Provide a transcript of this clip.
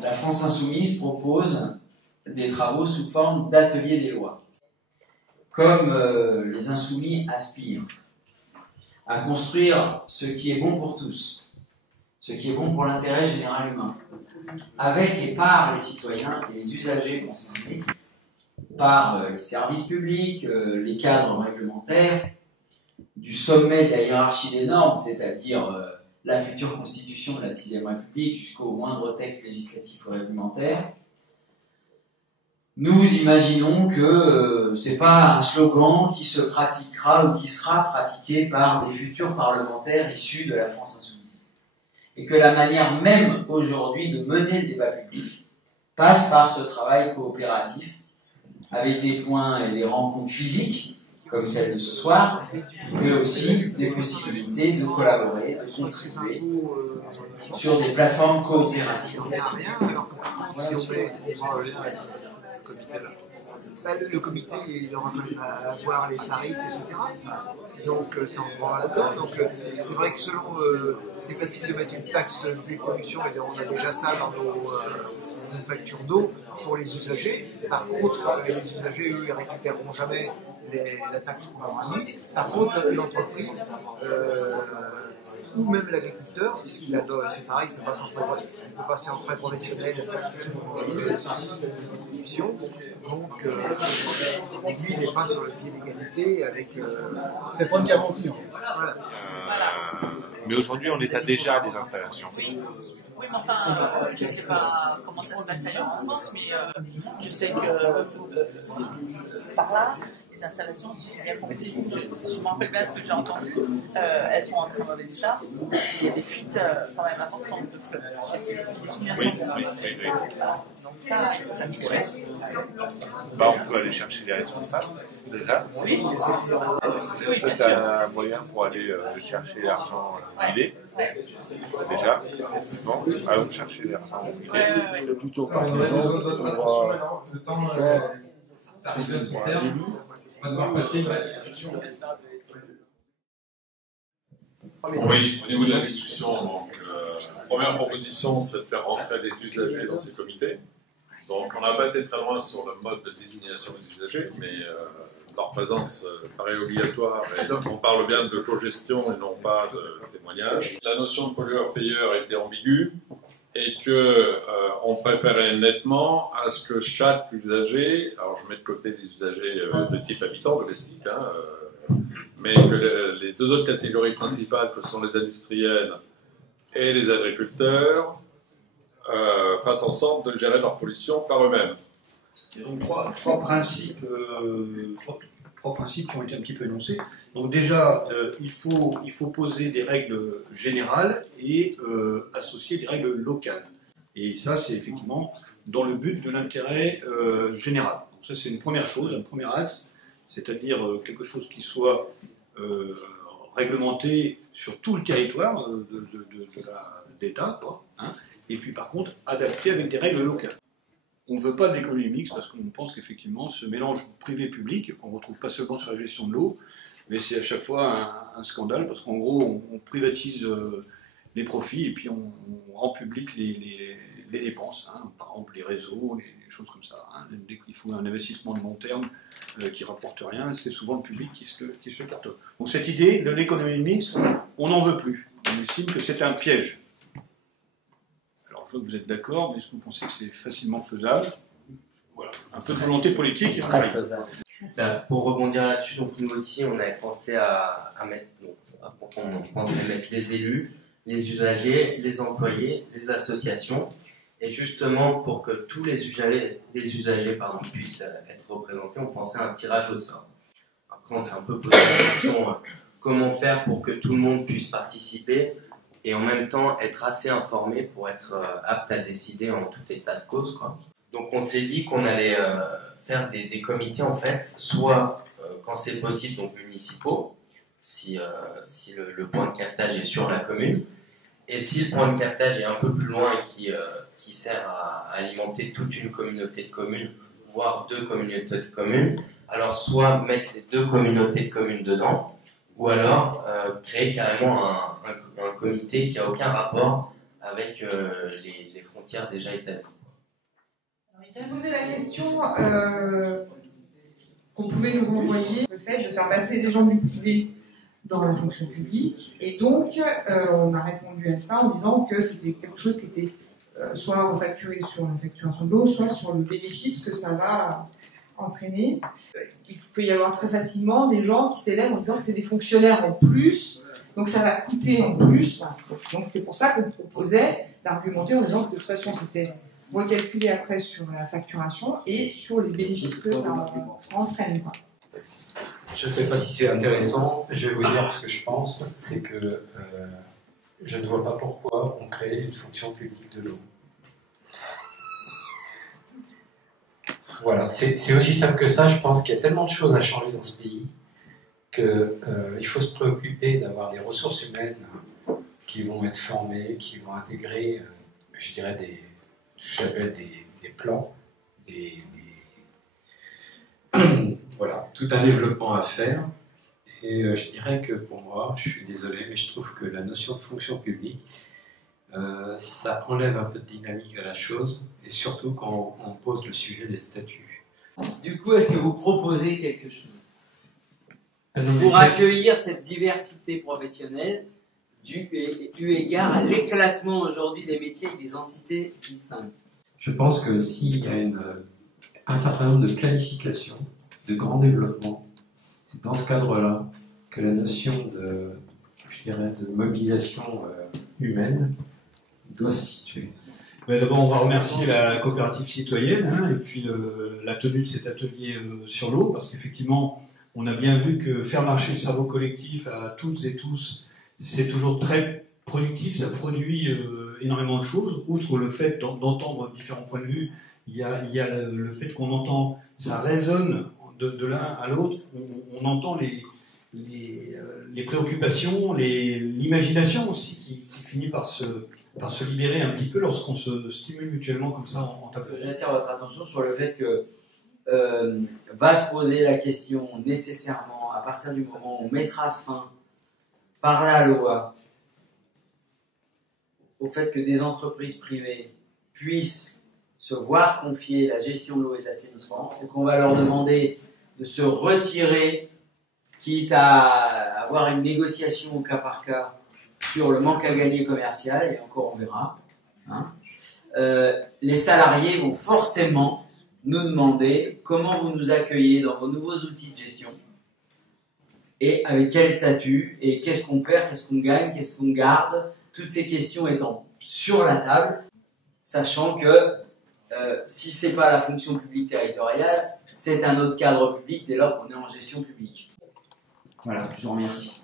La France Insoumise propose des travaux sous forme d'atelier des lois. Comme les Insoumis aspirent à construire ce qui est bon pour tous, ce qui est bon pour l'intérêt général humain, avec et par les citoyens et les usagers concernés, par les services publics, les cadres réglementaires, du sommet de la hiérarchie des normes, c'est-à-dire la future constitution de la 6e République, jusqu'au moindre texte législatif ou réglementaire. Nous imaginons que ce n'est pas un slogan qui se pratiquera ou qui sera pratiqué par des futurs parlementaires issus de la France Insoumise. Et que la manière même aujourd'hui de mener le débat public passe par ce travail coopératif, avec des points et des rencontres physiques, comme celle de ce soir, mais aussi des possibilités de collaborer, de contribuer sur des plateformes coopératives. Le comité, il aura quand même à voir les tarifs, etc. Donc ça entrera là-dedans. Donc c'est vrai que selon, c'est facile de mettre une taxe des pollutions, et on a déjà ça dans nos factures d'eau pour les usagers. Par contre, les usagers, eux, ils récupéreront jamais la taxe qu'on leur a mis. Par contre, l'entreprise ou même l'agriculteur, c'est pareil, ça passe en frais, on peut passer en frais professionnels, donc lui il n'est pas sur le pied d'égalité avec... C'est pas une garantie. Voilà. Mais aujourd'hui on les a déjà des installations. Oui, mais enfin, je ne sais pas comment ça se passe ailleurs en France, mais je sais que par là, les installations, si j'ai bien compris, je me rappelle bien ce que j'ai entendu, elles sont en très mauvais état. Il y a des fuites quand même importantes de fleuves. Oui. Donc ça m'inquiète. On peut aller chercher des responsables, déjà. Oui, C'est un moyen pour aller chercher l'argent privés. Déjà, effectivement, allons chercher l'argent privés. Plutôt par exemple, le temps d'arriver à son terme, on va devoir passer une restitution. Oui, au niveau de la discussion, donc, première proposition, c'est de faire rentrer les usagers dans ces comités. Donc, on n'a pas été très loin sur le mode de désignation des usagers, mais leur présence paraît obligatoire. Et donc, on parle bien de cogestion et non pas de témoignage. La notion de pollueur-payeur était ambiguë et on préférait nettement à ce que chaque usager, alors je mets de côté les usagers de type habitant domestique, mais que les deux autres catégories principales, que sont les industriels et les agriculteurs, fassent en sorte de gérer leur pollution par eux-mêmes. Donc trois principes qui ont été un petit peu énoncés. Donc déjà, il faut poser des règles générales et associer des règles locales. Et ça, c'est effectivement dans le but de l'intérêt général. Donc ça, c'est une première chose, un premier axe, c'est-à-dire quelque chose qui soit réglementé sur tout le territoire d'État, quoi, hein, et puis par contre adapté avec des règles locales. On ne veut pas de l'économie mixte parce qu'on pense qu'effectivement ce mélange privé-public, qu'on ne retrouve pas seulement sur la gestion de l'eau, mais c'est à chaque fois un scandale parce qu'en gros on privatise les profits et puis on rend public les dépenses, hein, par exemple les réseaux, les choses comme ça. Hein. Dès qu'il faut un investissement de long terme qui ne rapporte rien, c'est souvent le public qui se cartonne. Donc cette idée de l'économie mixte, on n'en veut plus. On estime que c'est un piège. Alors je vois que vous êtes d'accord, mais est-ce que vous pensez que c'est facilement faisable? Voilà, un peu de volonté politique. Très faisable. Pour rebondir là-dessus, donc nous aussi on avait pensé à mettre, on pensait mettre les élus, les usagers, les employés, les associations, et justement pour que tous les usagers puissent être représentés, on pensait à un tirage au sort. Après on s'est un peu posé la question comment faire pour que tout le monde puisse participer et en même temps être assez informé pour être apte à décider en tout état de cause, quoi. Donc on s'est dit qu'on allait faire des comités en fait, soit quand c'est possible, donc municipaux, si le point de captage est sur la commune, et si le point de captage est un peu plus loin et qui sert à alimenter toute une communauté de communes, voire deux communautés de communes, alors soit mettre les deux communautés de communes dedans, ou alors créer carrément comité qui n'a aucun rapport avec les frontières déjà établies. Il t'a posé la question qu'on pouvait nous renvoyer le fait de faire passer des gens du privé dans la fonction publique, et donc on a répondu à ça en disant que c'était quelque chose qui était soit refacturé sur la facturation de l'eau, soit sur le bénéfice que ça va entraîner. Il peut y avoir très facilement des gens qui s'élèvent en disant que c'est des fonctionnaires en plus, donc ça va coûter en plus. Donc c'est pour ça qu'on proposait d'argumenter en disant que de toute façon c'était recalculé après sur la facturation et sur les bénéfices que ça entraîne. Je ne sais pas si c'est intéressant, je vais vous dire ce que je pense, c'est que je ne vois pas pourquoi on crée une fonction publique de l'eau. Voilà, c'est aussi simple que ça. Je pense qu'il y a tellement de choses à changer dans ce pays qu'il faut se préoccuper d'avoir des ressources humaines qui vont être formées, qui vont intégrer, je dirais, j'appelle des plans, voilà, tout un développement à faire. Et je dirais que pour moi, je suis désolé, mais je trouve que la notion de fonction publique, ça enlève un peu de dynamique à la chose, et surtout quand on pose le sujet des statuts. Du coup, est-ce que vous proposez quelque chose pour accueillir cette diversité professionnelle eu égard à l'éclatement aujourd'hui des métiers et des entités distinctes? Je pense que s'il y a un certain nombre de planifications, de grand développement, c'est dans ce cadre-là que la notion de, je dirais, de mobilisation humaine doit se situer. D'abord, on va remercier la coopérative citoyenne et puis la tenue de cet atelier sur l'eau, parce qu'effectivement, on a bien vu que faire marcher le cerveau collectif à toutes et tous, c'est toujours très productif, ça produit énormément de choses. Outre le fait d'entendre différents points de vue, il y a le fait qu'on entend, ça résonne de l'un à l'autre, on entend les préoccupations, l'imagination aussi qui finit par se libérer un petit peu lorsqu'on se stimule mutuellement comme ça en tapant. J'attire votre attention sur le fait que va se poser la question nécessairement à partir du moment où on mettra fin par la loi au fait que des entreprises privées puissent se voir confier la gestion de l'eau et de l'assainissement, et qu'on va leur demander de se retirer, quitte à avoir une négociation au cas par cas sur le manque à gagner commercial, et encore on verra. Les salariés vont forcément nous demander comment vous nous accueillez dans vos nouveaux outils de gestion, et avec quel statut, et qu'est-ce qu'on perd, qu'est-ce qu'on gagne, qu'est-ce qu'on garde, toutes ces questions étant sur la table, sachant que si ce n'est pas la fonction publique territoriale, c'est un autre cadre public dès lors qu'on est en gestion publique. Voilà, je vous remercie.